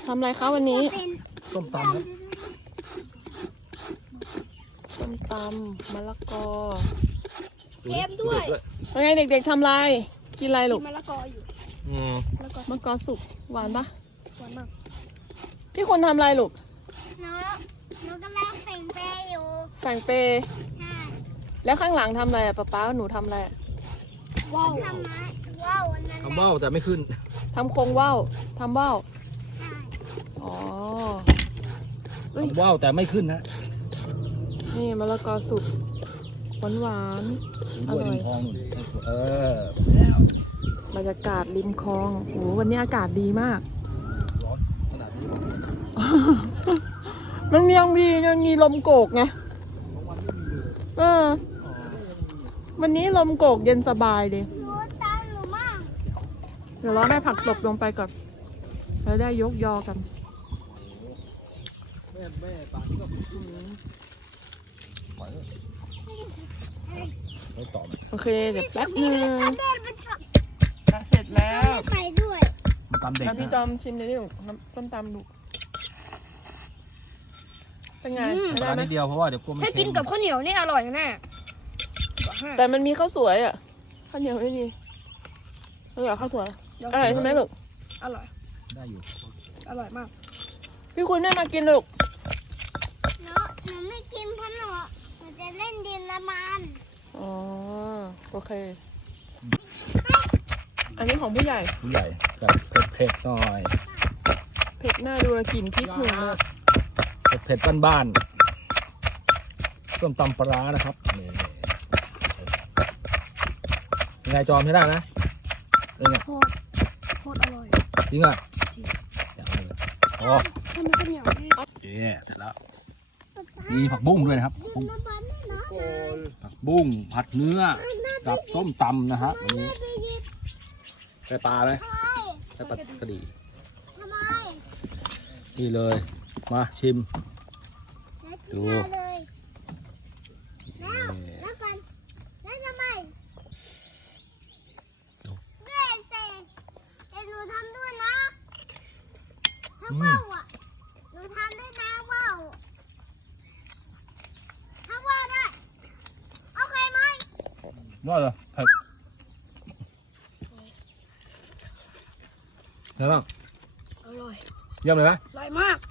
ทำอะไรคะวันนี้ส้มตำครับส้มตำมะละกอเกมด้วยเป็นไงเด็กๆทำอะไรกินอะไรลูกมะละกออยู่มะละกอสุกหวานปะหวานมากพี่คุณทำอะไรลูกหนูกำลังแต่งเปรย์อยู่แต่งเปใช่แล้วข้างหลังทำอะไรอะป๊าหนูทำอะไรอะว้าวทำไมว้าวอันนั้นทำว่าวแต่ไม่ขึ้นทำโครงว่าวทำว่าวใช่อ๋อเอ้ยทำว่าวแต่ไม่ขึ้นนะนี่มะละกอสุกหวาน อร่อยริมคลองเออบรรยากาศริมคลองโอ้โหวันนี้อากาศดีมากร้อนขนาดนี้มันยังมีลมโกกไงเออ วันนี้ลมโกกเย็นสบายเลยหนูตามหนูมากเดี๋ยวเราให้ผักตบลงไปก่อนแล้วได้ยกยอกันแม่ตอนนี้ก็ปล่อยไม่ต่อโอเค เดี๋ยวแป๊บนึงทำเด็ดเป็นสับเสร็จแล้วไข่ด้วยมันตำเด็กแล้วพี่จอมชิมเลยดิลูกน้ำส้มตำดูเป็นไงได้ร้านไหมนิดเดียวเพราะว่าเดี๋ยวกลัวมันถ้ากินกับข้าวเหนียวนี่อร่อยแน่บอกให้แต่มันมีข้าวสวยอ่ะข้าวเหนียวไม่ดีเราอยากข้าวสวยอร่อยใช่ไหมลูกอร่อยได้อยู่อร่อยมากพี่คุณได้มากินลูกหนูไม่กินเพราะหนูจะเล่นดินละมันอ๋อโอเค อันนี้ของผู้ใหญ่ผู้ใหญ่กับเผ็ดๆหน่อยเผ็ดหน้าดูและกลิ่นพริกหนึ่งเลยเผ็ดๆบ้านๆส้มตำปลาร้านะครับนี่ยังไงจอมใช้ได้ไหมเป็นไงโคตรอร่อยจริงอ่ะอยากเลยอ๋อถ้ามีข้าวเหนียวนี่เจ๊เสร็จแล้วมีผักบุ้งด้วยนะครับผักดิบุ้นงละมันนี่นะผักบุ้งผัดเนื้อกับส้มตำนะฮะวันนี้ใส่ปลาไหมใส่ปลากระดีทำไมนี่เลยมาชิม ดูเลยแล้วกันแล้วทำไมแม่เสกแต่หนูทำด้วยนะถ้าว่าวอ่ะหนูทำด้วยนะว่าวถ้าว่าวได้โอเคไหมว่าเหรอเผ็ดไงบ้างอร่อยเยี่ยมเลยไหมอร่อยมาก